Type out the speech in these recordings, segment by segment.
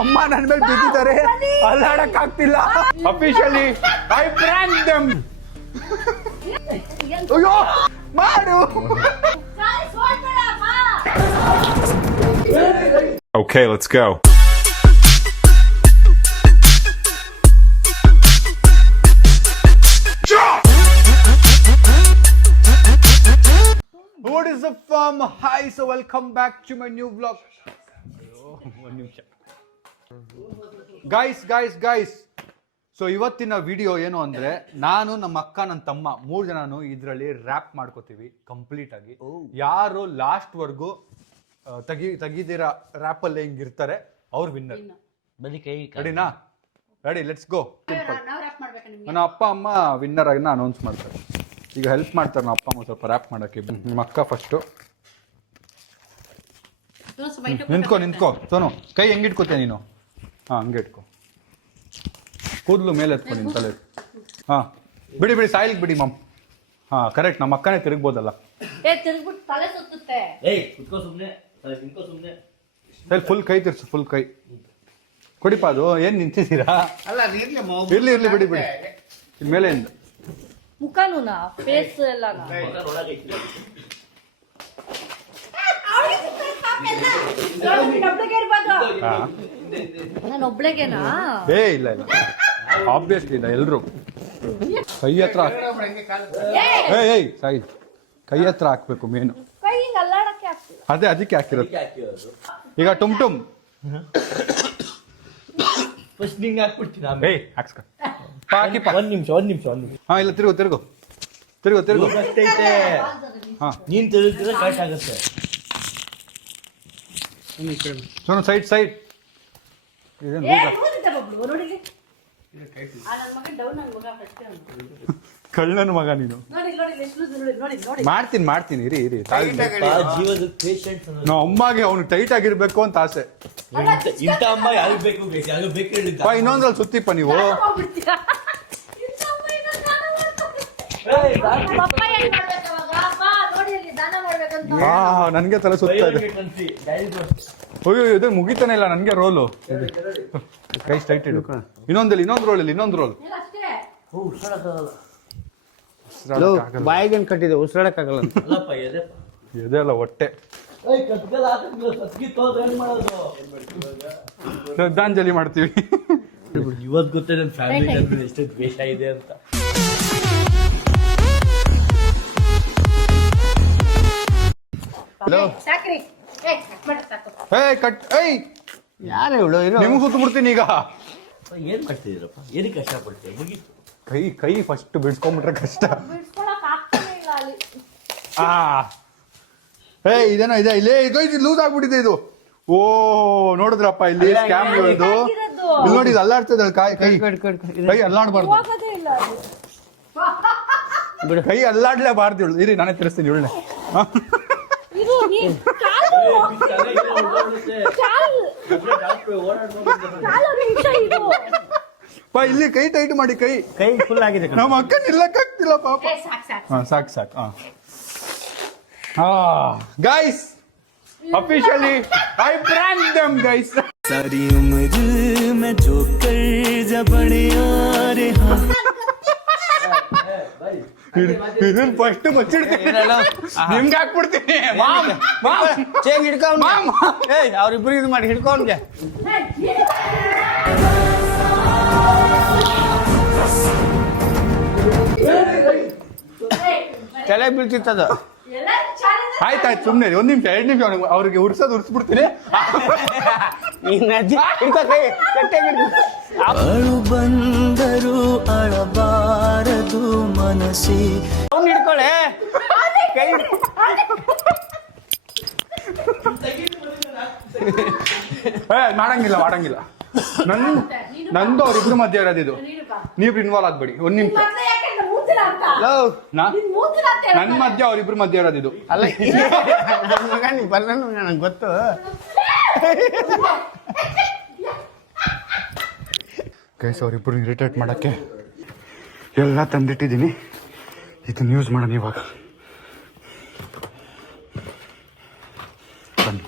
ಅಮ್ಮ ನನ್ನ ಮೇಲೆ ಬಿದ್ದಿದ್ದಾರೆ, ಅಲ್ಲಾಡಕ್ ಆಗ್ತಿಲ್ಲ. Officially I prank them. ಅಯ್ಯೋ ಮಾಡು. Okay, let's go. What is up fam? Hi, so welcome back to my new vlog. Guys so ಇವತ್ತಿನ ವಿಡಿಯೋ ಏನು ಅಂದ್ರೆ, ನಾನು ನಮ್ಮ ಅಕ್ಕ ನನ್ನ ತಮ್ಮ 3 ಜನನು ಇದರಲ್ಲಿ ರ್ಯಾಪ್ ಮಾಡ್ಕೋತೀವಿ ಕಂಪ್ಲೀಟ್ ಆಗಿ. ಯಾರು ಲಾಸ್ಟ್ ವರ್ಗು ತೆಗಿದಿರ ರ್ಯಾಪ್ ಅಲ್ಲಿ ಹಿಂಗಿರ್ತಾರೆ ಅವ್ರು ವಿನ್ನರ್. ರೆಡಿನಾ? Ready, let's go. ನನ್ನ ಅಪ್ಪ ಅಮ್ಮ ವಿನ್ನರ್ ಆಗಿ ಅನೌನ್ಸ್ ಮಾಡ್ತಾರೆ. ಈಗ ಹೆಲ್ಪ್ ಮಾಡ್ತಾರೆ ನಮ್ಮ ಅಪ್ಪ ಅಮ್ಮ ಸ್ವಲ್ಪ ರ್ಯಾಪ್ ಮಾಡೋಕ್ಕೆ. ನಿಮ್ಮ ಅಕ್ಕ ಫಸ್ಟು ನಿಂತ್ಕೋ ಸೋನು. ಕೈ ಹೆಂಗಿಟ್ಕೋತೀಯ ನೀನು? ಹಾಂ, ಹಂಗೆ ಇಟ್ಕೋ. ಕೂದಲು ಮೇಲೆ ಎತ್ಕೊ ನಿನ್ನ ತಲೆ. ಹಾಂ, ಬಿಡಿ ಸಾಯಿಲ್ಗೆ ಬಿಡಿ ಮಮ್. ಹಾಂ, ಕರೆಕ್ಟ್. ನಮ್ಮ ಅಕ್ಕನೇ ತಿರುಗ್ಬೋದಲ್ಲ. ಫುಲ್ ಕೈ ತಿರ್ಸು, ಫುಲ್ ಕೈ ಕೊಡಿಪ. ಅದು ಏನು ನಿಂತಿದ್ದೀರಾ? ಇರ್ಲಿ ಬಿಡಿ ಇನ್ ಮೇಲೆ ಮುಖನೂನಾ ಫೇಸ್ ಎಲ್ಲ ನಾನು ಒಬ್ಳೆಗೆನಾ? ಇಲ್ಲ ಆಬ್ವಿಯಸ್ಲಿ ಇಲ್ಲ. ಎಲ್ರು ಕೈ ಹತ್ರ ಸಾಯಿ ಕೈ ಹತ್ರ ಹಾಕ್ಬೇಕು ಮೇನು. ಅದೇ ಅದಕ್ಕೆ ಹಾಕಿರೋದು. ಈಗ ಟುಮ್ ಹಾಕ್ಸ್ಕ. ಒಂದ್ ನಿಮಿಷ ಹಾ, ಇಲ್ಲ ತಿರುಗು. ಹಾ, ನೀನ್ ತಿರುಗಿದ್ರೆ ಕರೆಕ್ಟ್ ಆಗುತ್ತೆ. ಸೋನು ಸೈಡ್. ಕಳ್ಳನ ಮಗ ನೀನು. ಮಾಡ್ತೀನಿ ಇರಿ. ಜೀವದ ಪೇಷಂಟ್. ನಾವು ಅಮ್ಮಗೆ ಅವ್ನು ಟೈಟ್ ಆಗಿರ್ಬೇಕು ಅಂತ ಆಸೆ. ಇಂಥ ಅಮ್ಮ ಯಾರು ಬೇಕು ಇನ್ನೊಂದ್ರಲ್ಲಿ ಸುತ್ತಿಪ್ಪ ನೀವು. ನನ್ಗೆ ತಲೆ ಸುತ್ತ ಇದೆ. ಅಯ್ಯೋ, ಇದು ಮುಗಿತಾನೆ ಇಲ್ಲ ನನ್ಗೆ ರೋಲು. ಕೈ ಸ್ಟ್ರೈಟ್ ಇಡು. ಇನ್ನೊಂದು ರೋಲ್. ಬಾಯಿಗೇನು ಕಟ್ಟಿದೆ, ಉಸಿರಾಡಕ್ಕಾಗಲ್ಲ. ಎದೆಲ್ಲ ಹೊಟ್ಟೆ. ಶ್ರದ್ಧಾಂಜಲಿ ಮಾಡ್ತೀವಿ. ಇವತ್ತು ಗೊತ್ತೇ ನನ್ನ ಫ್ಯಾಮಿಲಿ ಎಷ್ಟು ದ್ವೇಷ ಇದೆ ಅಂತ. ಯಾರು ಹೇಳು? ನಿಮ್ಗೆ ಸುತ್ತ ಬಿಡ್ತೀನಿ ಈಗ. ಏನ್ ಮಾಡ್ತಿದ್ದೀರಪ್ಪ? ಏನಕ್ಕೆ ಕಷ್ಟಪಡ್ತೀವಿ? ಮುಗೀತು. ಕೈ ಫಸ್ಟ್ ಬಿಡ್ಸ್ಕೊಂಡ್ಬಿಟ್ರೆ ಕಷ್ಟ. ಇದೇನೋ ಇದೆ ಇಲ್ಲೇ. ಇದು ಲೂಸ್ ಆಗ್ಬಿಟ್ಟಿದೆ ಇದು. ಓ, ನೋಡಿದ್ರಪ್ಪ ಇಲ್ಲಿ ಸ್ಕ್ಯಾಮ್ ಇದು. ಇಲ್ಲಿ ನೋಡಿ, ಇದು ಅಲ್ಲಾಡ್ತದೆ. ಕೈ ಅಲ್ಲಾಡ್ಬಾರ್ದು. ಕೈ ಅಲ್ಲಾಡ್ಲೇಬಾರ್ದು. ಇರಿ, ನಾನೇ ತಿರ್ಸ್ತೀನಿ ಇವಳನ್ನೇ. ಇಲ್ಲಿ ಕೈ ಟೈಟ್ ಮಾಡಿ. ಕೈ ಫುಲ್ ಆಗಿದೆ. ನಮ್ಮ ಅಕ್ಕ ನಿಲ್ಲಕ್ಕಾಗ್ತಿಲ್ಲ ಪಾಪ. ಸಾಕು. Guys, officially I prank them guys. सारी उम्र में जो कर्ज बड़े आ रहा ಇದನ್ನ ಫಸ್ಟ್ ಬಚ್ಚಿಡ್ತೀನಿ, ನಿಮ್ಗೆ ಹಾಕ್ಬಿಡ್ತೀನಿ. ಚೇಂಜ್ ಹಿಡ್ಕೊಂಡ್ ಅವ್ರಿಬ್ರು ಇದು ಮಾಡಿ ಹಿಡ್ಕೊಂಡ್ಗೆ. ತಲೆ ಬೀಳ್ತಿತ್ತದ. ಆಯ್ತು ಸುಮ್ಮನೆ 1 ನಿಮಿಷ 2 ನಿಮಿಷ ಅವ್ರಿಗೆ ಉರ್ಸ್ಬಿಡ್ತೀನಿ. ಅಳು ಬಂದರು ಅಳಬಾರದು ಮನಸ್ಸಿ. ಅವ್ನು ಹಿಡ್ಕೊಳ್ಳೆ. ಮಾಡಂಗಿಲ್ಲ. ನಂದು ಅವ್ರಿಬ್ರು ಮಧ್ಯೆ ಇರೋದು ಇದು. ನೀವು ಇನ್ವಾಲ್ವ್ ಆಗ್ಬೇಡಿ 1 ನಿಮಿಷ. ನನ್ನ ಮಧ್ಯ ಅವ್ರಿಬ್ರು ಮಧ್ಯ ಇರೋದು ಇದು. ಅಲ್ಲ, ನೀವು ಬಲ್ಲ ನನಗೆ ಗೊತ್ತು. ಗೈಸ್, ಅವ್ರಿಬ್ರು ಇರಿಟೇಟ್ ಮಾಡೋಕ್ಕೆ ಎಲ್ಲ ತಂದಿಟ್ಟಿದ್ದೀನಿ. ಇದನ್ನ ಯೂಸ್ ಮಾಡೋಣ ಇವಾಗ. ಬನ್ನಿ.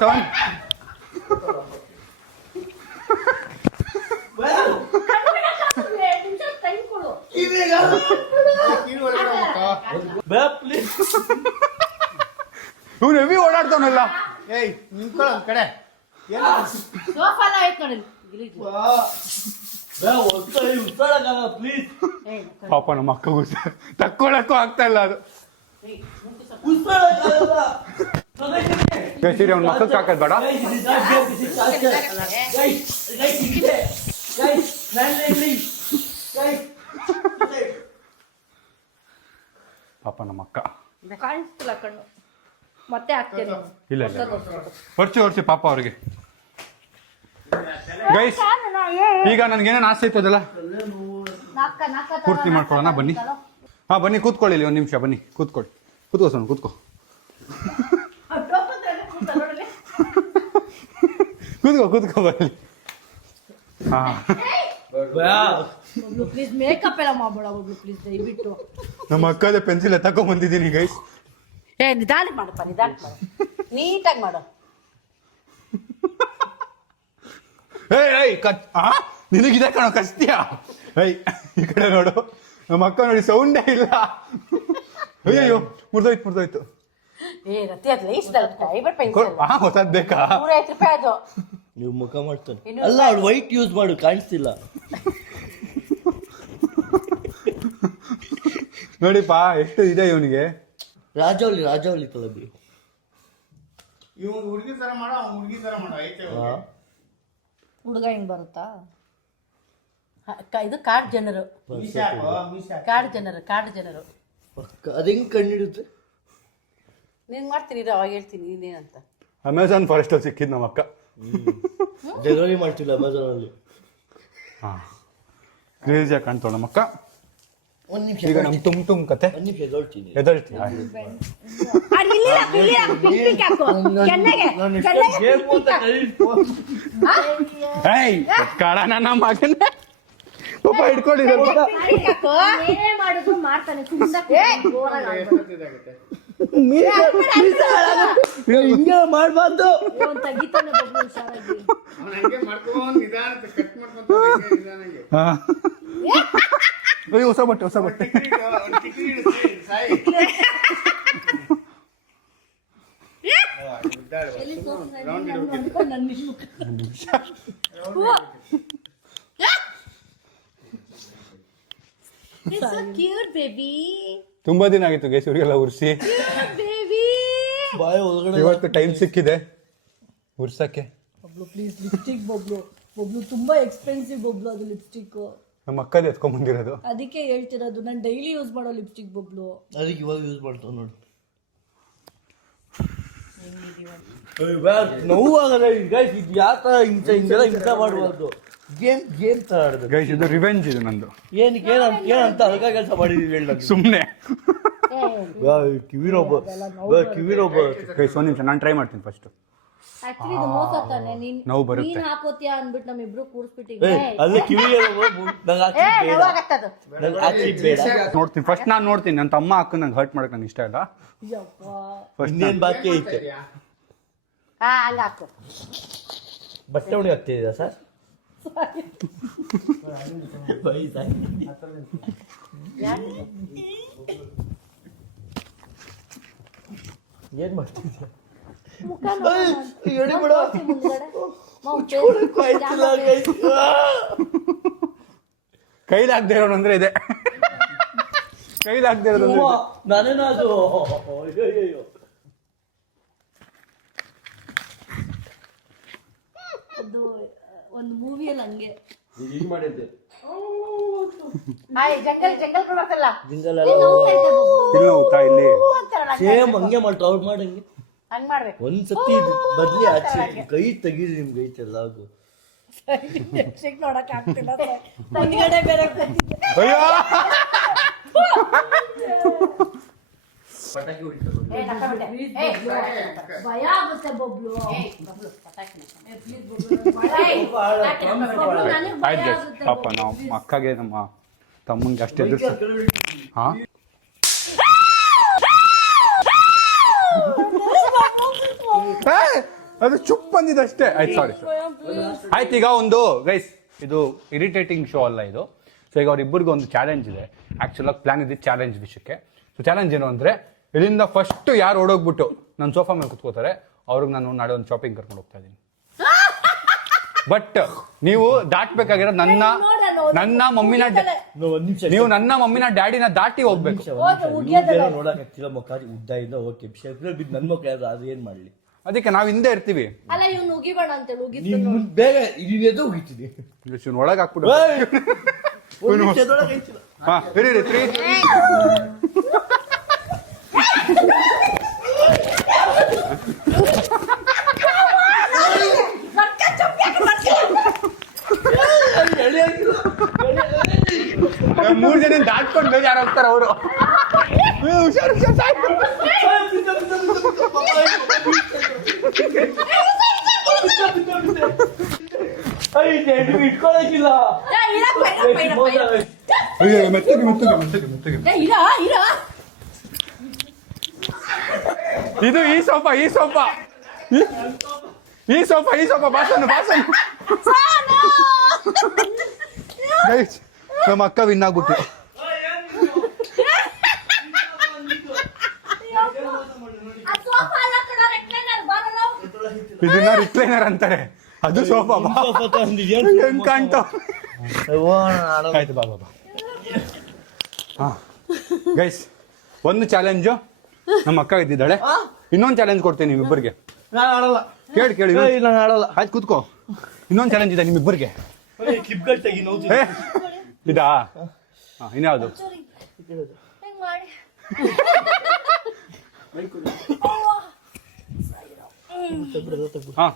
ಸವನ್ ಟೈಮ್ ಕೊಡು. ಪ್ಲೀಸ್ ಇವ್ನು ಹೆವಿ ಓಡಾಡ್ತಾವನಲ್ಲ. ಏಯ್ ನಿಂತ್ಕೊಳ್ಳೋ ಒಂದ್ ಕಡೆ ಏನು ಸೋಫಾಲ ಆಯ್ತು ನೋಡಿ ಇಲ್ಲಿ. ಉತ್ಸಾಹಕ್ಕಾಗ ಪ್ಲೀಸ್ ಪಾಪ ನಮ್ಮ ಅಕ್ಕಗೂ ತಕ್ಕೊಳಕ್ಕೂ ಆಗ್ತಾ ಇಲ್ಲ ಅದು. ಸರಿ ಅವ್ನ ಮಕ್ಕಳು ಸಾಕೋದ್ ಬೇಡ. ಪಾಪ ನಮ್ಮ ಅಕ್ಕ ಕಾಣಿಸ್ತಿಲ್ಲ ಕಣ್ಣು. ಮತ್ತೆ ಹಾಕ್ತೇನೆ ಇಲ್ಲ ಇಲ್ಲ ವರ್ಷಿ ಪಾಪ ಅವ್ರಿಗೆ. ಗೈಸ್ ಈಗ ನನ್ಗೇನೇನು ಆಸೆ ಇತ್ತು ಅದೆಲ್ಲ ಪೂರ್ತಿ ಮಾಡ್ಕೊಳ್ಳೋಣ. ಬನ್ನಿ ಹಾ ಬನ್ನಿ ಕೂತ್ಕೊಳ್ಳಿ ಇಲ್ಲಿ ಒಂದು ನಿಮಿಷ. ಬನ್ನಿ ಕೂತ್ಕೊಳ್ಳಿ. ಕೂತ್ಕೋ ಸೋನು ಕೂತ್ಕೋ. ಕೂತ್ಕೋ ಬನ್ನಿ. ಹಾ ಪ್ಲೀಸ್ ಮೇಕಪ್ ಎಲ್ಲ ಮಾಡ್ಬೇಡ ಪ್ಲೀಸ್ ದಯವಿಟ್ಟು. ನಮ್ಮ ಅಕ್ಕದ ಪೆನ್ಸಿಲ್ ಎತ್ತಕೊಂಡ್ ಬಂದಿದ್ದೀನಿ ಗೈಸ್. ನಿಧಾನ ಮಾಡಪ್ಪ, ನಿಧಾನ ಮಾಡು, ನೀಟಾಗಿ ಮಾಡು. ನಿನಗಿದೆ ಕಣೋ ಕಚ್ತೀಯಾ? ಈ ಕಡೆ ನೋಡು. ನಮ್ಮ ಅಕ್ಕ ನೋಡಿ ಸೌಂಡೇ ಇಲ್ಲ. ಅಯ್ಯೋ ಮುರ್ದೋಯ್ತು. ರತಿ ಅದ್ಲ ಹೊಸದ್ ಬೇಕಾ? ₹150 ಅದು. ನೀವು ಮುಖ ಮಾಡ್ತಾನೆ ಅಲ್ಲ, ಅವ್ಳು ವೈಟ್ ಯೂಸ್ ಮಾಡು, ಕಾಣಿಸ್ತಿಲ್ಲ. ನೋಡಿಪ್ಪ ಎಷ್ಟು ಇದೆ ಇವನಿಗೆ. ರಾಜವಳಿ ಕಲಬಿ. ಇವ್ನು ಹುಡುಗಿ ತರ ಮಾಡೋ, ಅವ್ನು ಹುಡುಗಿ ತರ ಮಾಡೋ. ಐತೆ ಹುಡುಗ ಹಿಂಗ್ ಬರುತ್ತಾ? ಇದು ಕಾಡ್ ಜನರು, ಮೀಸಾಕು. ಕಾಡ್ ಜನರು. ಅದ್ ಹೆಂಗ್ ಕಂಡಿಡುತ್ತೆ? ನೀನ್ ಮಾಡ್ತೀನಿ ಅವಾಗ ಹೇಳ್ತೀನಿ ನೀನೇನಂತ. ಅಮೆಝಾನ್ ಫಾರೆಸ್ಟ್ ಅಲ್ಲಿ ಸಿಕ್ಕಿದ್ ನಮ್ಮ ಅಕ್ಕ. ಡೆಲಿವರಿ ಮಾಡ್ತಿಲ್ಲ ಅಮೆಝಾನ್ ಅಲ್ಲಿ. ಹಾ ಕ್ರೇಜಿಯಾಗಿ ಕಾಣ್ತಾವ ನಮ್ಮ ಅಕ್ಕ. ಒಂದ್ ನಿಮಿಷ ಈಗ ನಮ್ ತುಮ್ ಕತೆ ಒಂದ್ ನಿಮಿಷ ಎದೊಳ್ತೀನಿ. ಎದಳ್ತೀಯ? ಕಾಡ ನನ್ನ ಮಗನೇ ಪಾಪ ಹಿಡ್ಕೊಳ್ಳಿ. ಏನೇ ಮಾಡಿದ್ರು ಮಾಡ್ತಾನೆ. ಹಿಂಗೆ ಮಾಡ್ಬಾರ್ದು. ತೆಗಿತಾನೆ ಹುಷಾರಾಗಿ. ಅವ್ನು ಹಂಗೆ ಮಾಡ್ಕೊಂಡು ನಿಧಾನ ಕಟ್ ಮಾಡ್ಕೊಂತ ನಿಧಾನಾಗಿ. ಹೊಸ ಬಟ್ಟೆ ತುಂಬಾ ದಿನ ಆಗಿತ್ತು ಗೈಸ್ ಇವ್ರಿಗೆಲ್ಲ ಉರ್ಸಿ. ಬಾಯ ಒಳಗಡೆ ಇವತ್ತು ಟೈಮ್ ಸಿಕ್ಕಿದೆ ಉರ್ಸಕ್ಕೆ. ಪ್ಲೀಸ್ ಲಿಪ್ಸ್ಟಿಕ್ ಬೊಬ್ಲು ತುಂಬಾ ಎಕ್ಸ್ಪೆನ್ಸಿವ್ ಬೊಬ್ಲು ಅದು ಲಿಪ್ಸ್ಟಿಕ್. ನಮ್ಮ ಅಕ್ಕದ ಎತ್ಕೊಂಡ್ ಬಂದಿರೋದು. ಅದಕ್ಕೆ ಹೇಳ್ತಿರೋದು ನಾನು ಡೈಲಿ ಯೂಸ್ ಮಾಡೋ ಲಿಪ್ಸ್ಟಿಕ್ ಬೊಬ್ಲು. ಅದಕ್ಕೆ ಇವಾಗ ಯೂಸ್ ಮಾಡ್ತಾವ ನೋಡಿ. ನೋವಾಗಲ್ಲ ಗೈಸ್. ಇದು ಯಾವ ತರ ಹಿಂಸೆ ಮಾಡಬಾರ್ದು. ಗೇಮ್ ತರ ಆಡೋದು ಗೈಸ್. ಇದು ರಿವೆಂಜ್ ಇದು ನಂದು. ಏನಂತ ಅಲ್ಗ ಕೆಲಸ ಮಾಡಿದೀವಿ ಹೇಳ ಸುಮ್ನೆ. ಕಿವಿರೋಬ ಗೈಸ್ ಒಂದ್ ನಿಮಿಷ ನಾನು ಟ್ರೈ ಮಾಡ್ತೀನಿ ಫಸ್ಟ್. ಆಕ್ಚುಲಿ ಇದು ಮೋಸ ತಾನೆ. ನೋವು ಬರುತ್ತೆ. ನೀನ್ ಹಾಕೋತಿಯಾ ಅಂದ್ಬಿಟ್ಟು ನಮ್ಮಿಬ್ರು ಕೂರಿಸ್ಬಿಟ್ಟಿವಿ. ಅಲ್ಲ ಕಿವಿಗೆ ಬೇಡ ನೋಡ್ತೀನಿ ಫಸ್ಟ್. ನಾನು ನೋಡ್ತೀನಿ. ನನ್ನ ತಮ್ಮ ಅಕ್ಕ ನಂಗೆ ಹರ್ಟ್ ಮಾಡಕ್ ನಂಗೆ ಇಷ್ಟ ಇಲ್ಲ. ಇನ್ನೇನ್ ಬಾಕಿ ಐತೆ? ಹಂಗ ಹಾಕು. ಬಟ್ಟೆ ಒಣಗಿ ಆಗ್ತಿದ್ದೀರಾ ಸರ್? ಏನ್ ಮಾಡ್ತಿದ್ಯಾ? ಕೈಲಾಗದೆ ಇರೋನು ಅಂದ್ರೆ ಇದೆ. ಕೈಲಾಗದೆ ಇರೋದು ನಾನೇನ ಅದು. ಅಯ್ಯೋ ಅದು ಒಂದು ಮೂವಿಯಲ್ಲಿ ಹಂಗೆ ಹೀಗೆ ಮಾಡಿದ್ದೆ. ಜಂಗಲ್ ಬರ್ತಲ್ಲ ಜಿಂಗಲ್ ಇಲ್ಲ ಊತಾ ಇಲ್ಲಿ ಸೇಮ್ ಹಂಗೆ ಮಾಡ್ತಾವ. ಅವ್ರು ಮಾಡಂಗೆ ಹಂಗ್ ಮಾಡ್ಬೇಕು. ಒಂದ್ಸತಿ ಬದ್ಲಿ ಆಚೆ ಕೈ ತೆಗೀರಿ ನಿಮ್ಗೆ ಐತೆಲ್ಲ ಆಗು. ನೋಡಕ್ ಆಗ್ತಿಲ್ಲ. ತಂದಿಗಡೆ ಬೇರೆ ಅಯ್ಯೋ ಪಟಾಕಿ ಹೊಡಿತಾರೆ. ಭಯ ಆಗುತ್ತೆ ಬೊಬ್ಲು. ಆಯ್ತು ಪಾಪ ನಾವು ಅಕ್ಕಗೆ ನಮ್ಮ ತಮ್ಮಂಗೆ ಅಷ್ಟೇ ಎದುರಿಸಿ. ಹಾ ಅದು ಚುಪ್ ಬಂದಿದೆ ಅಷ್ಟೇ. ಆಯ್ತು ಸಾರಿ. ಆಯ್ತು, ಈಗ ಒಂದು ಗೈಸ್, ಇದು ಇರಿಟೇಟಿಂಗ್ ಶೋ ಅಲ್ಲ ಇದು. ಸೊ ಈಗ ಅವ್ರಿಬ್ಬರಿಗೂ ಒಂದು ಚಾಲೆಂಜ್ ಇದೆ. ಆಕ್ಚುಲ್ ಆಗಿ ಪ್ಲಾನ್ ಇದೆ ಚಾಲೆಂಜ್ ವಿಷಯಕ್ಕೆ. ಸೊ ಚಾಲೆಂಜ್ ಏನು ಅಂದ್ರೆ, ಇಲ್ಲಿಂದ ಫಸ್ಟ್ ಯಾರು ಓಡೋಗ್ಬಿಟ್ಟು ನನ್ನ ಸೋಫಾ ಮೇಲೆ ಕುತ್ಕೋತಾರೆ ಅವ್ರಿಗೆ ನಾನು ನಾಳೆ ಒಂದು ಶಾಪಿಂಗ್ ಕರ್ಕೊಂಡು ಹೋಗ್ತಾ ಇದ್ದೀನಿ. ಬಟ್ ನೀವು ದಾಟ್ಬೇಕಾಗಿರೋದು ನನ್ನ ಮಮ್ಮಿನ ಒಂದ್ ನಿಮಿಷ ನೀವು ನನ್ನ ಮಮ್ಮಿನ ಡ್ಯಾಡಿನ ದಾಟಿ ಹೋಗ್ಬೇಕು. ನೋಡಕ್ ಆಗ್ತಿಲ್ಲ ಮುಖ ಉದ್ದ ಇಲ್ಲ. ಓಕೆ ಬಿದ್ದು ನನ್ ಮುಖ ಅದು ಏನ್ ಮಾಡ್ಲಿ? ಅದಕ್ಕೆ ನಾವು ಹಿಂದೆ ಇರ್ತೀವಿ. ಅಲ್ಲ ಇವ್ನು ಉಗಿಬೇಡ ಅಂತೇಳಿ ಉಗಿತು ನೀನ್ ಬೇಗ ಇಲ್ಲಿಂದ ಹೋಗಿದ್ದೀನಿ. ಒಳಗೆ ಹಾಕ್ಬಿಡು. ಹಾ ಇರಿ 3 3 ಜನ ದಾಟ್ಕೊಂಡು ಬೇಜಾರು ಹೋಗ್ತಾರೆ ಅವರು. ಹುಷಾರು ಇಟ್ಕೊಳಕಿಲ್ಲ. ಇದು ಈ ಸೋಫಾ ಬಾಸನು ನಮ್ಮ ಅಕ್ಕ ವಿನ್ ಆಗ್ಬಿಟ್ಟು. ಇದನ್ನ ರಿಕ್ಲೈನರ್ ಅಂತಾರೆ. ಅದು ಸೋಫಾ ಹೆಂಗ್ ಕಾಣ್ತಾವ. ಆಯ್ತು ಬಾ. ಹಾ ಗೈಸ್, ಒಂದು ಚಾಲೆಂಜು ನಮ್ಮ ಅಕ್ಕ ಇದ್ದಿದ್ದಾಳೆ. ಇನ್ನೊಂದು ಚಾಲೆಂಜ್ ಕೊಡ್ತೀನಿ ನಿಮ್ಮಿಬ್ಬರಿಗೆ. ನಾನು ಆಡಲ್ಲ. ಕೇಳಿ ನಾನು ಆಡಲ್ಲ. ಆಯ್ತು ಕೂತ್ಕೋ. ಇನ್ನೊಂದು ಚಾಲೆಂಜ್ ಇದೆ ನಿಮ್ಮಿಬ್ಬರಿಗೆ. ಕ್ಲಿಪ್ಗಳು ತೆಗಿ ನೋವು. ಇದಾ? ಇನ್ಯಾವುದು? ಹೆಂಗ್ ಮಾಡಿ ಹಾ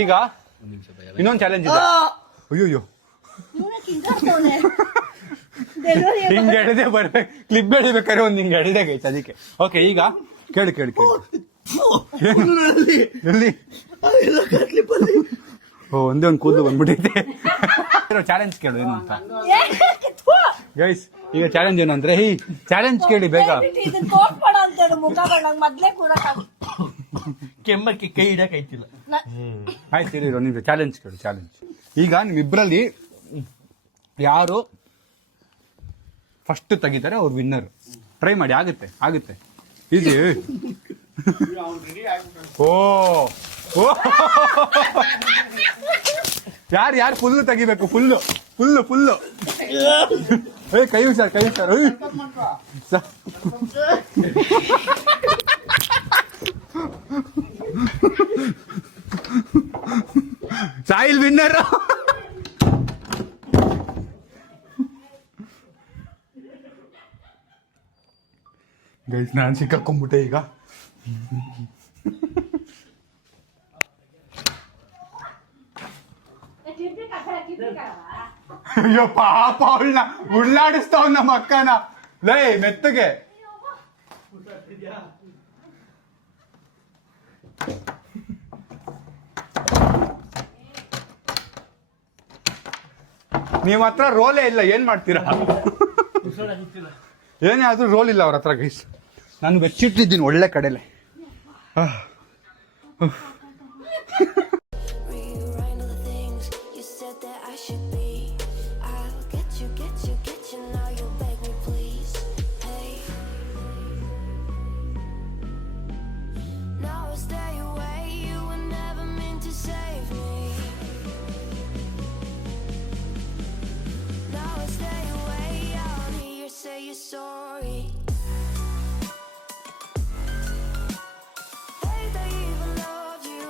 ಈಗ ಇನ್ನೊಂದು ಚಾಲೆಂಜ್ ಇದೆ. ಅಯ್ಯೋ ಹಿಂಗ್ ಎಡದೆ ಬರ್ಬೇಕು. ಕ್ಲಿಪ್ ಬೆಳಿಬೇಕಾದ್ರೆ ಒಂದು ಹಿಂಗ್ ಎಡದೆ ಗೈತೆ ಅದಕ್ಕೆ. ಓಕೆ ಈಗ ಕೇಳಿ ಎಲ್ಲಿ ಒಂದೇ ಒಂದು ಕೂದಲು ಬಂದ್ಬಿಟ್ಟೈತೆ. ಚಾಲೆಂಜ್ ಕೇಳು ಏನು ಅಂತ ಗೈಸ್. ಈಗ ಚಾಲೆಂಜ್ ಏನು ಅಂದ್ರೆ, ಈ ಚಾಲೆಂಜ್ ಕೇಳಿ ಬೇಗ. ಕೆಮ್ಮಕ್ಕೆ ಕೈ ಇಡಕ್ ಐತಿಲ್ಲ. ಆಯ್ತು ಇರೋ ನೀವು ಚಾಲೆಂಜ್ ಕೇಳಿ. ಈಗ ನಿಮ್ಮಿಬ್ಬರಲ್ಲಿ ಯಾರು ಫಸ್ಟ್ ತೆಗಿತಾರೆ ಅವ್ರು ವಿನ್ನರ್. ಟ್ರೈ ಮಾಡಿ, ಆಗುತ್ತೆ ಈಸಿ. ಓ ಯಾರು ಫುಲ್ಲು ತೆಗಿಬೇಕು. ಫುಲ್ಲು ಕೈ ಹುಷಾರ್. Soil winner. ಗೈಸ್ ನಾನು ಸಿಕ್ಕಾಕೊಂಡ್ಬಿಟ್ಟೆ ಈಗ. ಅಯ್ಯೋ ಪಾಪ, ಅವಳನ್ನ ಉಳ್ಳಾಡಿಸ್ತಾವ್ ನಮ್ಮ ಅಕ್ಕನ. ಲೈ ಮೆತ್ತಗೆ. ನೀವ್ ಹತ್ರ ರೋಲೇ ಇಲ್ಲ, ಏನ್ ಮಾಡ್ತೀರಾ? ಏನೇ ಆದ್ರೂ ರೋಲ್ ಇಲ್ಲ ಅವ್ರ ಹತ್ರ ಗೈಸ್. ನಾನು ಬೆಚ್ಚಿಟ್ಟಿದ್ದೀನಿ ಒಳ್ಳೆ ಕಡೆಲೆ.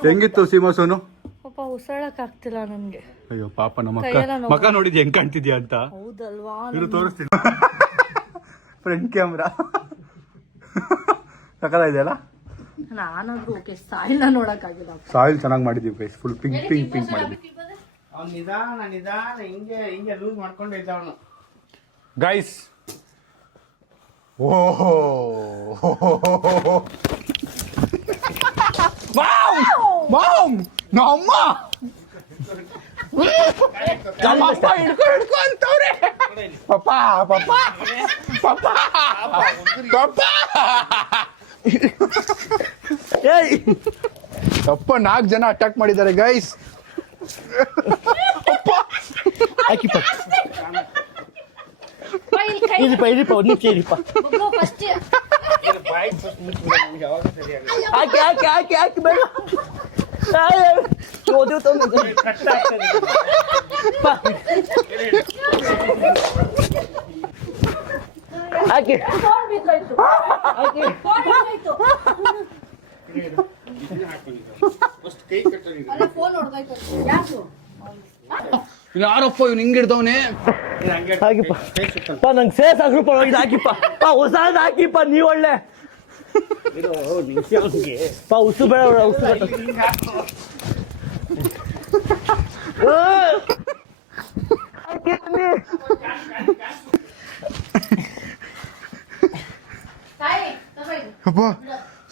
ಹೆಂಗಿತ್ತು ಸೀಮಾ ಸೋನು? ಪಾಪ ಉಸಿರಾಡಕ್ ಆಗ್ತಿಲ್ಲ ನನ್ಗೆ. ಅಯ್ಯೋ ಪಾಪ ನಮ್ಮ ಮಕ್ಕ ನೋಡಿದ್ ಹೆಂಗ್ ಕಾಣ್ತಿದ್ಯಾ ಅಂತ. ಹೌದಲ್ವಾ? ಇರು ತೋರಿಸ್ತೀನಿ. ಫ್ರಂಟ್ ಕ್ಯಾಮ್ರಾ ಸಕಲಾಗಿದೆಯಲ್ಲ. ನಾನಾದ್ರೂ ಓಕೆ, ಸಾಯಿಲ್ ನೋಡಕ್ ಆಗಿಲ್ಲ. ಸಾಯಿಲ್ ಚೆನ್ನಾಗಿ ಮಾಡಿದೀವಿ ಗೈಸ್. ಫುಲ್ ಪಿಂಕ್ ಮಾಡಿದ್ವಿ ಅವ್ನು. ನಿಧಾನ ಹಿಂಗೆ ಲೂಸ್ ಮಾಡ್ಕೊಂಡು ಇದ್ದ ಅವನು ಗೈಸ್. ಓಹೋ ಮಾಮ್ ನಮ್ಮ ಅಪ್ಪ ಹಿಡ್ಕೊ ಅಂತವ್ರೆ. ಪಪ್ಪ ಅಪ್ಪ 4 ಜನ ಅಟ್ಯಾಕ್ ಮಾಡಿದ್ದಾರೆ ಗೈಸ್. ಹಾಕಿಪ್ಪ ಬಾ, ಇಲ್ಲಿ ಕೈ ಇರಿಪ್ಪ ಒಂದು ನಿಮಿಷ ಇರಿಪ್ಪ. ಬಬ್ಲು ಫಸ್ಟ್ ಹಾಕಿ ಬೇಡ ಓದಿ ತಂದು ಹಾಕಿ ಫೋನ್ ಬೇಕಾಯ್ತು ಫೋನ್ ಬೇಕಾಯ್ತು ಅಲ್ಲ ಫೋನ್ ಹೊಡೆದಾಯ್ತು ಯಾರು ಯಾರಪ್ಪ ಇವ್ನು ಹಿಂಗ್ ಹಿಡ್ದವನೇ? ಹಾಕಿಪ್ಪ ನಂಗೆ ಸೇಸ್ ಹಾಕ್ರು ಪರವಾಗಿಲ್ಲ ಹಾಕಿಪ್ಪ ಹೊಸದು ಹಾಕಿಪ್ಪ ನೀವು ಒಳ್ಳೆ ಉಸು ಬೇಡ ಉಸು ಬೇಡ ತಾಯಿ ತಗೊಳ್ಳಿ ಅಪ್ಪ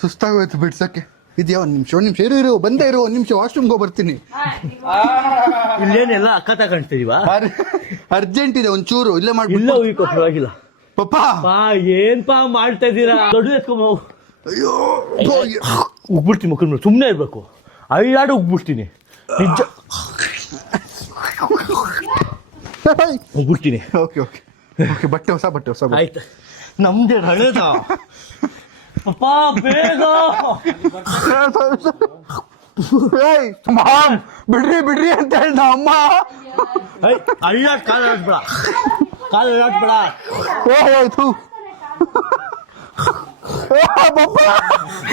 ಸುಸ್ತಾಗೋಯ್ತು ಬಿಡ್ಸಕ್ಕೆ. ಇದೆಯಾ ಒಂದ್ ನಿಮಿಷ ಇರು ಬಂದೇ ಇರು, ಒಂದ್ ನಿಮಿಷ ವಾಶ್ರೂಮ್ಗೆ ಬರ್ತೀನಿ. ಇಲ್ಲೇನೆಲ್ಲ ಅಕ್ಕ ತಗೊಂತೀವ ಅರ್ಜೆಂಟ್ ಇದೆ ಒಂಚೂರು ಇಲ್ಲೇ ಇಲ್ಲ ಮಾಡ್ಬಿಟ್ಟು. ಹೋಗಿಕೋ ಪರವಾಗಿಲ್ಲ ಪಪ್ಪ ಏನ್ಪಾ ಮಾಡ್ತಾ ಇದ್ದೀರಾ ದೊಡ್ಡ ಎತ್ಕೊಂಬ ಅಯ್ಯೋ ಉಗ್ಬಿಡ್ತೀನಿ ಮುಖ ಸುಮ್ಮನೆ ಇರ್ಬೇಕು ಐದಾಡು ಉಗ್ಬಿಡ್ತೀನಿ ನಿಜ ಉಗ್ಬಿಡ್ತೀನಿ ಓಕೆ ಓಕೆ ಓಕೆ ಬಟ್ಟೆ ಹೊಸ ಆಯ್ತು ನಮ್ದೇ ಹಳೇದ ಅಪ್ಪ ಬೇಗ ಮಾಮ್ ಬಿಡ್ರಿ ಅಂತ ಹೇಳ್ದ ಅಮ್ಮ. ಅಳ್ಳಾಡ್ ಕಾಲು ಅಳ್ಳಾಡ್ಬೇಡ ಆಯ್ತು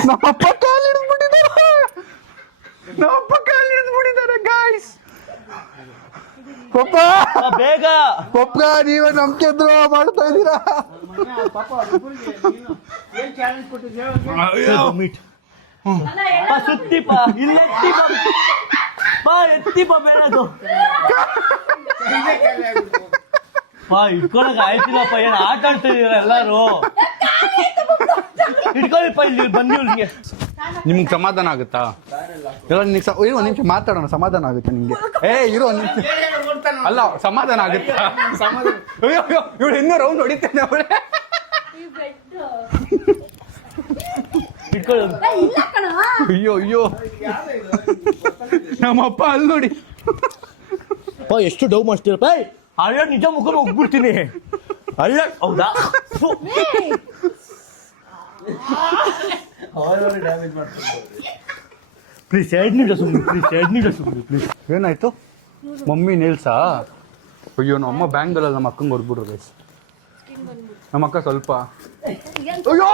ನಮ್ಮಪ್ಪ ಕಾಲು ಹಿಡಿದ್ಬಿಟ್ಟಿದ್ದಾರೆ ಗಾಯ್ಸ್. ಪಪ್ಪ ಬೇಗ ಪಪ್ಪ ನೀವೇ ನಂಬಿಕೆ ದ್ರೋಹ ಮಾಡ್ತಾ ಇದ್ದೀರಾ. ಏನ್ ಚಾಲೆಂಜ್ ಕೊಟ್ಟಿದ್ದೆ ಮೀಟ್ ಸುತ್ತಿಪ್ಪ ಇಲ್ಲ ಎತ್ತಿಪ್ಪ ಬೇಡದು ಇಟ್ಕೊಳಕ್ ಆಯ್ತಿಲ್ಲಪ್ಪ ಏನ್ ಆಟ ಆಡ್ತಾ ಇದೀರ ಎಲ್ಲಾರು ಇಟ್ಕೊಳ್ಳಿಪ್ಪ ಇಲ್ಲಿ ಬನ್ನಿ ಇವ್ರಿಗೆ ನಿಮ್ಗೆ ಸಮಾಧಾನ ಆಗುತ್ತಾ? ಎಲ್ಲ ಇರೋ ಒಂದ್ ನಿಮಿಷ ಮಾತಾಡೋಣ, ಸಮಾಧಾನ ಆಗುತ್ತೆ ನಿಮ್ಗೆ. ಇರೋ ಒಂದ್ ನಿಮಿಷ ಅಲ್ಲ ಸಮಾಧಾನ ಆಗುತ್ತಾ? ಇವಳು ಇನ್ನೂ ರೌಂಡ್ ಹೊಡಿತೇನೆ ಅವಳೆ. ಇಟ್ಕೊಳ್ಳಿ ಇಲ್ಲ ಕಣ ಅಯ್ಯೋ ನಮ್ಮಪ್ಪ ಅಲ್ಲಿ ನೋಡಿ ಎಷ್ಟು ಡೌ ಮಾಡ್ತೀರಪ್ಪ ಅಳ್ಳ ನಿಜ ಮುಖ ಹೋಗ್ಬಿಡ್ತೀನಿ ಅಳ್ಳ ಹೌದಾ ಪ್ಲೀಸ್ 2 ನಿಮಿಷ ಸುಮ್ಮನೆ ಪ್ಲೀಸ್ ಏನಾಯ್ತು? ಮಮ್ಮಿ ನೇಲ್ಸಾ? ಅಯ್ಯೋ ನಮ್ಮ ಅಮ್ಮ ಬ್ಯಾಂಗ್ದಲ್ಲಿ ನಮ್ಮ ಅಕ್ಕಂಗೆ ಹೊಡ್ಬಿಟ್ರು ಗೈಸ್. ನಮ್ಮ ಅಕ್ಕ ಸ್ವಲ್ಪ ಅಯ್ಯೋ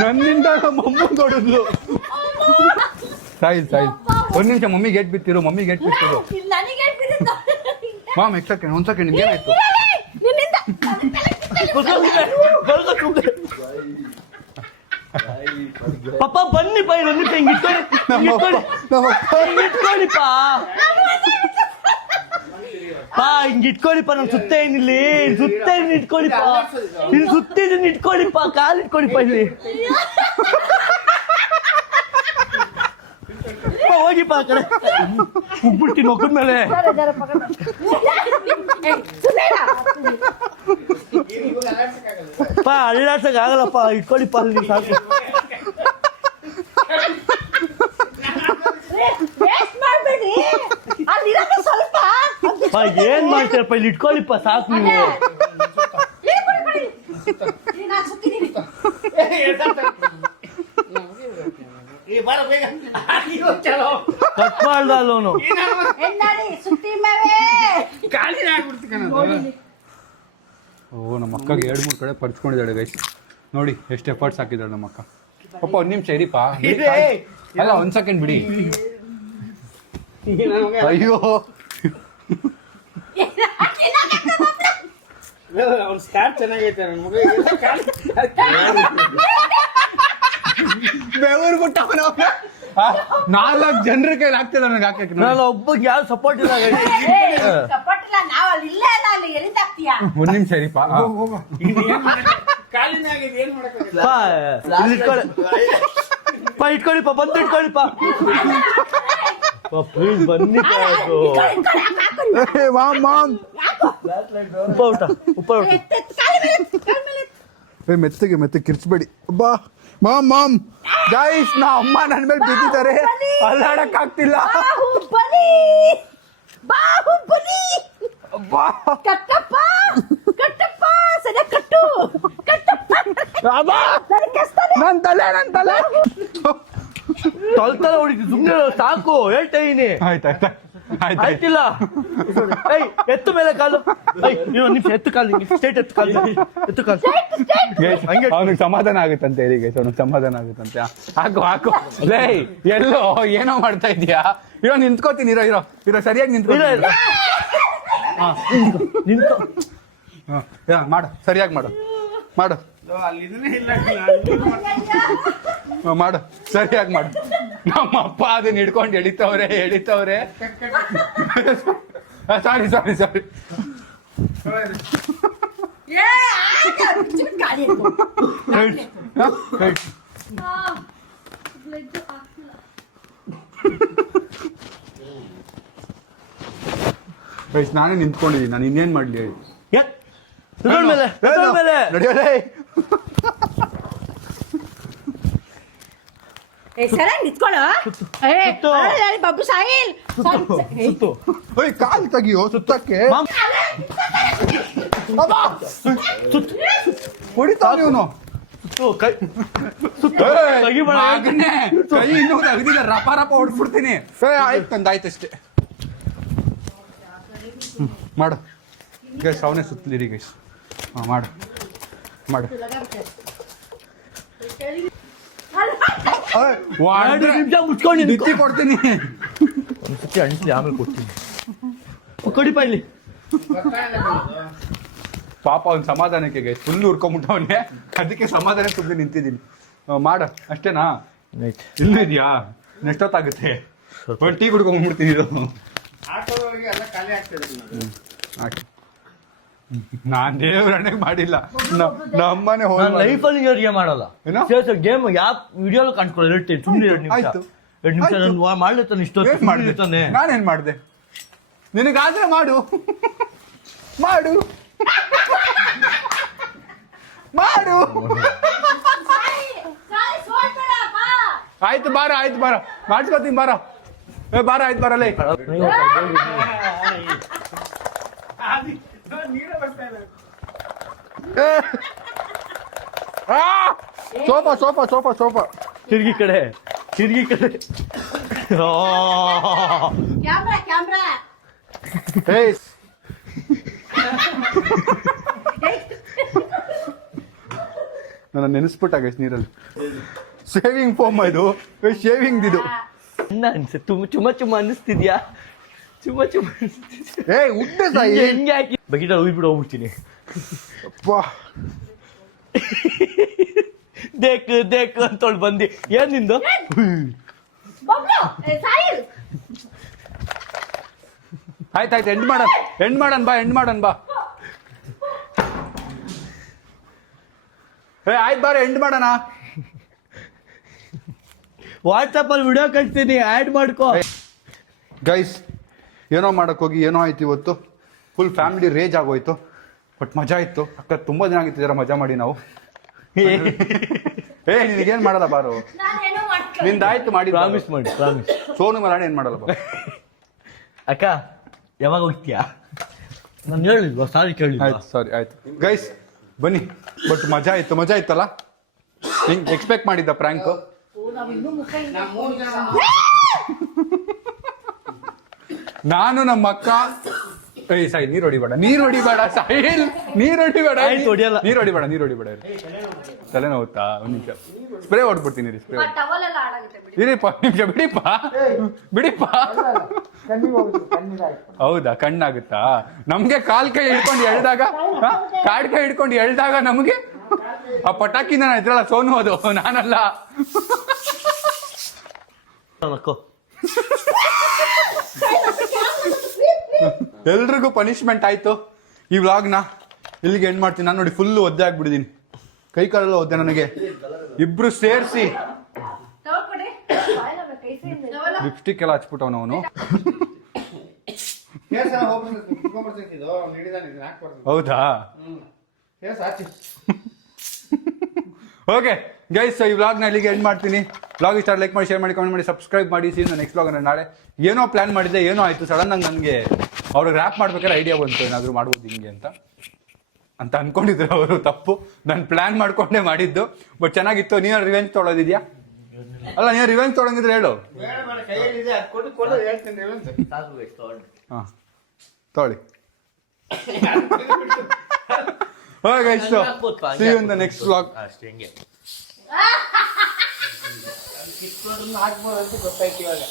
ನನ್ನಿಂದ ನಮ್ಮ ಅಮ್ಮಂಗೆ ಹೊಡೆದ್ಲು. ಸಾಯಿಲ್ ಒಂದ್ ನಿಮಿಷ ಮಮ್ಮಿ ಗೇಟ್ ಬಿತ್ತಿರು ನನಗೆ ಮಾಮ್ ಒಂದ್ ಸೆಕೆಂಡ್ ನಿಮ್ಗೆ ಏನಾಯ್ತು? ಪಪ್ಪ ಬನ್ನಿ ಪಾ ಒಂದು ನಿಮಿಷ ಹಿಂಗೆ ಇಟ್ಕೊಳ್ಳಿಪ್ಪ ಹಿಂಗೆ ಇಟ್ಕೊಳ್ಳಿಪ್ಪ ನಾನು ಸುತ್ತ ಏನಿಲ್ಲಿ ಇಟ್ಕೊಳ್ಳಿಪ್ಪ ಇಲ್ಲಿ ಸುತ್ತಿದ್ದೀನಿ ಇಟ್ಕೊಳ್ಳಿಪ್ಪ ಕಾಲು ಇಟ್ಕೊಳ್ಳಿಪ್ಪ ಇಲ್ಲಿ ಹೋಗಿಪ್ಪ ಆ ಕಡೆ ಉಗ್ಬಿಡ್ತೀನಿ ಮಕ್ಕದ ಮೇಲೆ ಅಳ್ಳಾಡ್ಸಕ್ ಆಗಲ್ಲಪ್ಪ ಇಟ್ಕೊಳ್ಳಿಪ್ಪ ಅಲ್ಲಿ ಸಾಕು ಏನ್ ಮಾಡ್ತೀರಪ್ಪ ಇಲ್ಲಿ ಇಟ್ಕೊಳ್ಳಿಪ್ಪ ಸಾಕು ನೀವು ಕಟ್ ಮಾಡ್ದ ಅಲ್ಲೋನು ಓ ನಮ್ಮ ಅಕ್ಕಗೆ 2-3 ಕಡೆ ಪಡ್ಸ್ಕೊಂಡಿದ್ದಾಳೆ ಗೈಸ್. ನೋಡಿ ಎಷ್ಟು ಎಫರ್ಟ್ಸ್ ಹಾಕಿದ್ದಾಳೆ ನಮ್ಮ ಅಕ್ಕ. ಪಪ್ಪ ಒಂದ್ ನಿಮಿಷ ಇರಿಪ್ಪ ಅಲ್ಲ ಒಂದ್ ಸೆಕೆಂಡ್ ಬಿಡಿ. ಅಯ್ಯೋ ಅವ್ನು ಸ್ಟಾರ್ಟ್ ಚೆನ್ನಾಗೈತೆ ನನ್ನ ಮಗ ಬೆವರು ಕೊಟ್ಟವನ 4 ಜನರ ಕೈಲಿ ಆಗ್ತಿಲ್ಲ ನನಗೆ ಹಾಕಕ್ಕೆ. ನಾನು ಒಬ್ಬಗೆ ಯಾರು ಸಪೋರ್ಟ್ ಇಲ್ಲ ಒಂದ್ ನಿಮಿಷ ಇರಿಪ್ಪ. ಕಾಲಿನಾಗಿದೆ ಏನ್ ಮಾಡಕ್ಕಾಗಲ್ಲ ಇಟ್ಕೊಳ್ಳಿಪ್ಪ ಬಂದು ಇಟ್ಕೊಳ್ಳಿಪ್ಪ ಪ್ಲೀಸ್ ಬನ್ನಿ ಮಾಮ್ ಉಪ್ಪ ಊಟ ಮೆತ್ತಗೆ ಮೆತ್ತಗೆ ಕಿರ್ಚ್ಬೇಡಿ ಬಾ ಮಾಮ್ ಗೈಸ್ ನಾ ಅಮ್ಮ ನನ್ನ ಮೇಲೆ ಬಿದ್ದಿದ್ದಾರೆ ಅಲ್ಲಾಡಕ್ ಆಗ್ತಿಲ್ಲ ಬಾಹುಬಲಿ ಬಾಹುಬಲಿ ಬಾ ಕಟ್ಟಪ್ಪ ಕಟ್ಟಪ್ಪ ಸರಿಯಾಗಿ ಕಟ್ಟು ಕಟ್ಟಪ್ಪ ನನ್ ತಲೆ ತೊಳ್ತಲ ಹೊಡಿತು ಸುಮ್ಮನೆ ಸಾಕು ಹೇಳ್ತಾ ಇದೀನಿ. ಆಯ್ತಾಯ್ತಾ ಆಯ್ತಿಲ್ಲ ಏಯ್ ಎತ್ತು ಮೇಲೆ ಕಾಲು ನೀವು ನಿಮಿಷ ಎತ್ತು ಕಾಲು ಸ್ಟೇಟ್ ಎತ್ತು ಕಾಲು ಹಂಗೆ ಅವ್ನಿಗೆ ಸಮಾಧಾನ ಆಗುತ್ತಂತೆ ಹೇಳಿ ಗೈಸ್ ಅವ್ನಿಗೆ ಸಮಾಧಾನ ಆಗುತ್ತಂತೆ ಹಾಕು ಲೇ ಎಲ್ಲೋ ಏನೋ ಮಾಡ್ತಾ ಇದೀಯಾ ಇರೋ ನಿಂತ್ಕೋತೀನಿ ಇರೋ ಸರಿಯಾಗಿ ನಿಂತ್ಕೋತೀನಿ ನಿಂತು ಮಾಡು ಸರಿಯಾಗಿ ಮಾಡು ಅಲ್ಲಿ ಇದನ್ನೇ ಇಲ್ಲ ಮಾಡು ಸರಿಯಾಗಿ ಮಾಡು ನಮ್ಮ ಅಪ್ಪ ಅದನ್ನ ಹಿಡ್ಕೊಂಡು ಎಳಿತವ್ರೆ ಸಾರಿ ಗಾಡಿ ನಾನೇ ನಿಂತ್ಕೊಂಡಿದ್ದೀನಿ ನಾನು ಇನ್ನೇನ್ ಮಾಡ್ಲಿ ಹೇಳಿ ಮೇಲೆ ನಡೆಯೋದೇ ಸರಿಯಾಗಿ ನಿಂತ್ಕೊಳ್ಳೋ ಬಾಬು ಸಾಯಿಲ್ ಸುತ್ತು ಓಯ್ ಕಾಲ್ ತೆಗಿಯೋ ಸುತ್ತಕ್ಕೆ ಹೊಡಿತಾವ ಇವನು ಸುತ್ತು ಕೈ ತೆಗಿಬೇಡ. ಕೈ ಇನ್ನೂ ತೆಗ್ದಿಲ್ಲ ರಪ ಹೊಡ್ಬಿಡ್ತೀನಿ ಆಯ್ತು ನಂದು ಅಷ್ಟೇ ಮಾಡು ಗೈಸ್ ಅವನೇ ಸುತ್ತಲಿರಿ ಗೈಸ್ ಮಾಡು ಎರಡು ನಿಮಿಷ ಮುಚ್ಕೊಂಡು ನಿತ್ತಿ ಕೊಡ್ತೀನಿ ಒಂದ್ಸತಿ ಅಂಟ್ಲಿ ಆಮೇಲೆ ಕೊಡ್ತೀನಿ ಕಡಿಪ ಇಲ್ಲಿ ಪಾಪ ಅವ್ನ ಸಮಾಧಾನಕ್ಕೆ ಗೈಸ್ ಫುಲ್ ಉರ್ಕೊಂಬಿಟ್ಟವನೇ ಅದಕ್ಕೆ ಸಮಾಧಾನ ಸುಮ್ಮನೆ ನಿಂತಿದ್ದೀನಿ ಮಾಡ ಅಷ್ಟೇನಾ ಇಲ್ಲಿದ್ಯಾ ಎಷ್ಟೊತ್ತಾಗುತ್ತೆ ಒಂದು ಟೀ ಕುಡ್ಕೊಂಡ್ಬಿಡ್ತೀನಿ ಇದು ಆಟೋದವರಿಗೆ ಎಲ್ಲ ಖಾಲಿ ಆಗ್ತದೆ ನಾನ್ ದೇವ್ರಣೆಗೆ ಮಾಡಿಲ್ಲ ನಮ್ಮನೆ ನಾನು ಲೈಫಲ್ಲಿ ಇಯರ್ಗೆ ಮಾಡಲ್ಲ ಏನೋ? ಗೇಮ್ ಯಾವ ವಿಡಿಯೋಲು ಕಾಣ್ಕೊಳ್ಳಿ ಹೇಳ್ತೀನಿ ಸುಮ್ಮನೆ 2 ನಿಮಿಷ ಆಯ್ತು. 2 ನಿಮಿಷ ನಾನು ಮಾಡ್ಲಿರ್ತಾನೆ ಇಷ್ಟೊತ್ತು ಮಾಡ್ಲಿರ್ತಾನೆ ನಾನೇನ್ ಮಾಡ್ದೆ ನಿನಗಾದ್ರೆ ಮಾಡು ಮಾಡು ಆಯ್ತು ಬಾರ ಮಾಡ್ಸ್ಕೊತೀನಿ ಬಾರ ಆಯ್ತು ಬಾರಲ್ಲೇ ನೀರೇ ಬರ್ತಾ ಇಲ್ಲ ಸೋಫಾ ತಿರ್ಗಿ ಕಡೆ ಕ್ಯಾಮ್ರಾ ಏಯ್ ನನ್ನ ನೆನೆಸ್ಬಿಟ್ಟ ಗೈಸ್ ನೀರಲ್ಲಿ ಶೇವಿಂಗ್ ಫೋಮ್ ಇದು ಶೇವಿಂಗ್ ಇದು ಅನ್ಸುತ್ತೆ ಚುಮ್ಮ ಅನ್ನಿಸ್ತಿದ್ಯಾ ಚುಮ್ಮ ಏಯ್ ಉಡ್ಡೆ ಸಾಯಿ ಹೆಂಗೆ ಹಾಕಿ ಬಗಿಟ ಉಯ್ಬಿಟ್ಟು ಹೋಗ್ಬಿಡ್ತೀನಿ ದೇಕ್ ಅಂತೋಳ್ ಬಂದಿ ಏನ್ ನಿಂದು ಆಯ್ತಾಯ್ತು ಎಂಡ್ ಮಾಡೋಣ ಬಾ ಆಯ್ತು ಬಾರ ಎಂಡ್ ಮಾಡೋಣ ವಾಟ್ಸಪ್ ಅಲ್ಲಿ ವಿಡಿಯೋ ಕಳಿಸ್ತೀನಿ ಆಡ್ ಮಾಡ್ಕೋ ಗೈಸ್ ಏನೋ ಮಾಡಕ್ ಹೋಗಿ ಏನೋ ಆಯ್ತು ಇವತ್ತು ಫುಲ್ ಫ್ಯಾಮಿಲಿ ರೇಜ್ ಆಗೋಯ್ತು ಬಟ್ ಮಜಾ ಇತ್ತು ಅಕ್ಕ ತುಂಬಾ ದಿನ ಆಗಿತ್ತು ಮಜಾ ಮಾಡಿ ನಾವು ನಿನಗೇನ್ ಮಾಡಲ್ಲ ಬಾರು ನಿಂದಾಯ್ತು ಮಾಡಿ ಪ್ರಾಮಿಸ್ ಸೋನು ಮಲಾಣಿ ಏನ್ ಮಾಡಲ್ಲ ಬಾ ಅಕ್ಕ ಯಾವಾಗ ಹೋಗ್ತೀಯಾ ನಾನು ಹೇಳಿಲ್ವಾ ಸಾರಿ ಕೇಳಿಲ್ವಾ ಆಯ್ತು ಸಾರಿ ಆಯ್ತು ಗೈಸ್ ಬನ್ನಿ ಬಟ್ ಮಜಾ ಇತ್ತಲ್ಲ ಹಿಂಗ್ ಎಕ್ಸ್ಪೆಕ್ಟ್ ಮಾಡಿದ್ದ ಪ್ರ್ಯಾಂಕ್ ನಾವು 3 ಜನ ನಾನು ನಮ್ಮ ಅಕ್ಕ ಏಯ್ ಸಾಯಿ ನೀರ್ ಹೊಡಿಬೇಡ ಸಾಹಿಲ್ ನೀರ್ ಹೊಡಿಬೇಡ ಆಯ್ತು, ಹೊಡಿಯಲ್ಲ. ನೀರ್ ಹೊಡಿಬೇಡ ತಲೆನೋವುತ್ತಾ ಒಂದ್ ನಿಮಿಷ ಸ್ಪ್ರೇ ಹೊಡ್ಬಿಡ್ತೀನಿ ಸ್ಪ್ರೇ ಇರಿಪ್ಪ ನಿಮಿಷ ಬಿಡಿಪ್ಪ ಹೌದಾ ಕಣ್ಣಾಗುತ್ತಾ ನಮ್ಗೆ ಕಾಲ್ ಕೈ ಹಿಡ್ಕೊಂಡು ಎಳ್ದಾಗ ನಮ್ಗೆ ಆ ಪಟಾಕಿ ನಾನು ಇದ್ರಲ್ಲ ಸೋನು ಅದು ನಾನಲ್ಲ ಅಕ್ಕೋ ಎಲ್ರಿಗೂ ಪನಿಷ್ಮೆಂಟ್ ಆಯ್ತು ಈ ವ್ಲಾಗ್ನ ಇಲ್ಲಿಗೆ ಎಂಡ್ ಮಾಡ್ತೀನಿ ನಾನು ನೋಡಿ ಫುಲ್ ಒದ್ದೆ ಆಗ್ಬಿಟ್ಟಿದೀನಿ ಕೈ ಕಾಲೆಲ್ಲ ಒದ್ದೆ ನನಗೆ ಇಬ್ರು ಸೇರಿಸಿ ಲಿಪ್ಸ್ಟಿಕ್ ಎಲ್ಲ ಹಚ್ಬಿಟ್ಟವನು ಅವನು ಕೇಸರ ಹೋಗ್ಬಿಡ್ತಿದ್ದು ನೀಡಿದಾನೆ ಹಾಕ್ಬಾರ್ದು ಹೌದಾ ಸಾಚಿ ಓಕೆ ಗೈಸ್, ಈ ವ್ಲಾಗ್ನ ಇಲ್ಲಿಗೆ ಎಂಡ್ ಮಾಡ್ತೀನಿ. ವ್ಲಾಗ್ ಇಷ್ಟ ಲೈಕ್ ಮಾಡಿ, ಶೇರ್ ಮಾಡಿ, ಕಮೆಂಟ್ ಮಾಡಿ, ಸಬ್ಸ್ಕ್ರೈಬ್ ಮಾಡಿ. ನೆಕ್ಸ್ಟ್ ವ್ಲಾಗ್ ನಾಳೆ ಏನೋ ಪ್ಲಾನ್ ಮಾಡಿದ್ದೆ, ಏನೋ ಆಯಿತು ಸಡನ್ ಆಗಿ ನನಗೆ ಅವ್ರಿಗೆ ರ್ಯಾಪ್ ಮಾಡ್ಬೇಕಾದ್ರೆ ಐಡಿಯಾ ಬಂತು, ಏನಾದರೂ ಮಾಡ್ಬೋದು ಹಿಂಗೆ ಅಂತ ಅನ್ಕೊಂಡಿದ್ರು ಅವರು. ತಪ್ಪು, ನಾನು ಪ್ಲಾನ್ ಮಾಡ್ಕೊಂಡೇ ಮಾಡಿದ್ದು. ಬಟ್ ಚೆನ್ನಾಗಿತ್ತು. ನೀನು ರಿವೆಂಜ್ ತೊಗೊಳೋದಿದ್ಯಾ? ಅಲ್ಲ, ನೀನು ರಿವೆಂಜ್ ತೊಗೊಳಂಗಿದ್ರೆ ಹೇಳು. ಬೇಡ ಬೇಡ, ಕೈಯಲ್ಲಿದೆ ಅದು ಕೊಡು ಹೇಳ್ತೀನಿ ಹಾಂ ತೊಗೊಳ್ಳಿ. Okay guys, see you in the next vlog. ಅಷ್ಟೇ ಹೆಂಗೆ ಹಾಕ್ಬೋದು ಅಂತ ಗೊತ್ತಾಯ್ತು ಇವಾಗ.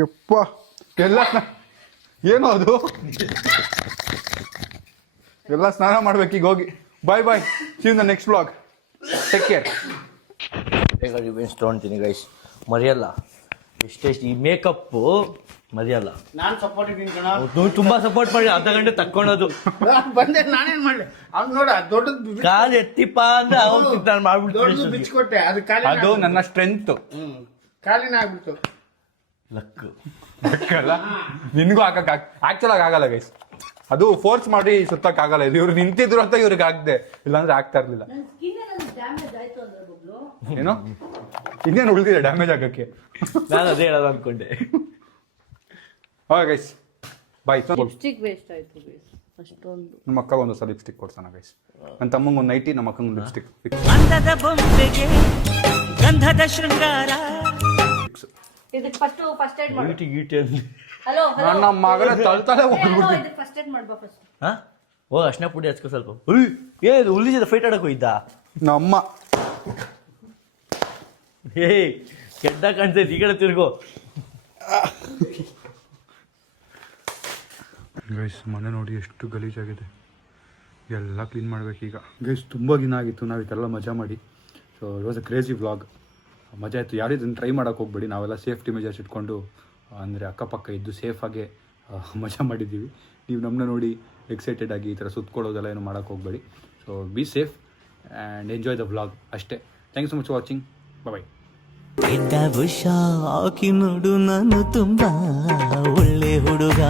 ಯಪ್ಪ ಎಲ್ಲ ಏನೋ ಅದು ಎಲ್ಲ ಸ್ನಾನ ಮಾಡ್ಬೇಕೀಗ ಹೋಗಿ. ಬಾಯ್ ಬಾಯ್, see you in the next vlog. Take care. ಬೇಗ ರಿವೆಂಜ್ ತೊಗೊಳ್ತೀನಿ ಗೈಸ್, ಮರೆಯಲ್ಲ. ಎಷ್ಟೆಷ್ಟು ಈ ಮೇಕಪ್ಪು ಮರೆಯಲ್ಲ. ನಾನ್ ಸಪೋರ್ಟ್ ಇದ್ದೀನಿ ಕಣ. ನೀವು ತುಂಬಾ ಸಪೋರ್ಟ್ ಮಾಡಿ, ಅರ್ಧ ಗಂಟೆ ತಕ್ಕೊಳೋದು. ಬಂದೆ, ನಾನೇನ್ ಮಾಡ್ಲಿ? ಅವ್ನು ನೋಡ ದೊಡ್ಡದು ಕಾಲು ಎತ್ತಿಪ್ಪ ಅಂದ್ರೆ ಅವ್ನು ನಾನು ದೊಡ್ಡದು ಮಾಡ್ಬಿಡ್ತೀನಿ. ಬಿಚ್ಕೊಟ್ಟೆ, ಅದು ಅದು ನನ್ನ ಸ್ಟ್ರೆಂತ್. ಕಾಲಿನ ಆಗ್ಬಿಡ್ತು. ಲಕ್ ಅಲ್ಲ, ನಿನ್ಗೂ ಹಾಕಕ್ ಆಕ್ಚುಲ್ ಆಗಿ ಆಗಲ್ಲ ಗೈಸ್. ಅದು ಫೋರ್ಸ್ ಮಾಡಿ ಸುತ್ತಕ್ ಆಗಲ್ಲ. ಇದು ಇವ್ರು ನಿಂತಿದ್ರು ಅಂತ ಇವ್ರಿಗೆ ಆಗ್ದೆ, ಇಲ್ಲಾಂದ್ರೆ ಆಗ್ತಾ ಇರ್ಲಿಲ್ಲ. ನನ್ನ ಸ್ಕಿನ್ ಏನಾದ್ರು ಡ್ಯಾಮೇಜ್ ಆಯ್ತು ಅಂದ್ರೆ ಬಬ್ಲು ಏನೋ ಇನ್ನೇನು ಉಳಿದಿದೆ ಡ್ಯಾಮೇಜ್ ಆಗಕ್ಕೆ. ನಾನು ಅದೇ ಹೇಳೋದು ಅನ್ಕೊಂಡೆ. ಓಕೆ ಗೈಸ್, ಬಾಯ್. ಲಿಪ್ಸ್ಟಿಕ್ ವೇಸ್ಟ್ ಆಯ್ತು ಗೈಸ್, ಅಷ್ಟೊಂದು. ನಮ್ಮ ಅಕ್ಕಗೆ ಒಂದು ಹೊಸ ಲಿಪ್ಸ್ಟಿಕ್ ಕೊಡ್ತಾನ ಗೈಸ್. ನನ್ನ ತಮ್ಮಂಗೆ ಒಂದು ನೈಟಿ, ನಮ್ಮ ಅಕ್ಕಂಗೆ ಲಿಪ್ಸ್ಟಿಕ್. ಅಂದದ ಬೊಂಬೆಗೆ ಗಂಧದ ಶೃಂಗಾರ ಇದಕ್ಕೆ ಫಸ್ಟ್ ಏಡ್ ಮಾಡು. ಗೀಟಿ ಅಂತ. ಹಲೋ ನನ್ನ ಮಗನೇ ತಳ್ತಾಳೆ ಹೋಗ್ಬಿಡ್ತೀನಿ. ಇದಕ್ಕೆ ಫಸ್ಟ್ ಏಡ್ ಮಾಡ್ಬಾ ಫಸ್ಟ್. ಹಾ ಓ, ಅರ್ಶಿನ ಪುಡಿ ಹಚ್ಕೋ ಸ್ವಲ್ಪ. ಏ ಹುಲಿ ಜೊತೆ ಫೈಟ್ ಆಡಕ್ ಹೋಯ್ತಾ? ನಮ್ಮ ಏ ಕೆಟ್ಟ ಕಾಣ್ತೈತೆ, ಈ ಕಡೆ ತಿರ್ಗೋ. ಗೈಸ್, ಮನೆ ನೋಡಿ ಎಷ್ಟು ಗಲೀಜಾಗಿದೆ. ಎಲ್ಲ ಕ್ಲೀನ್ ಮಾಡ್ಬೇಕೀಗ ಗೈಸ್. ತುಂಬ ದಿನ ಆಗಿತ್ತು ನಾವು ಇದೆಲ್ಲ ಮಜಾ ಮಾಡಿ. So it was a crazy vlog. ಮಜಾ ಆಯಿತು. ಯಾರು ಇದನ್ನು ಟ್ರೈ ಮಾಡೋಕೆ ಹೋಗ್ಬೇಡಿ. ನಾವೆಲ್ಲ ಸೇಫ್ಟಿ ಮೆಜರ್ಸ್ ಇಟ್ಕೊಂಡು, ಅಂದರೆ ಅಕ್ಕಪಕ್ಕ ಇದ್ದು ಸೇಫಾಗೆ ಮಜಾ ಮಾಡಿದ್ದೀವಿ. ನೀವು ನಮ್ಮನ್ನ ನೋಡಿ ಎಕ್ಸೈಟೆಡ್ ಆಗಿ ಈ ಥರ ಸುತ್ಕೊಳ್ಳೋದೆಲ್ಲ ಏನು ಮಾಡೋಕೆ ಹೋಗಬೇಡಿ. So be safe and enjoy the vlog ಅಷ್ಟೇ. Thank you so much for watching. Bye. ಇದ್ದ ಶಾಕಿ ನೋಡು, ನಾನು ತುಂಬ ಒಳ್ಳೆ ಹುಡುಗ.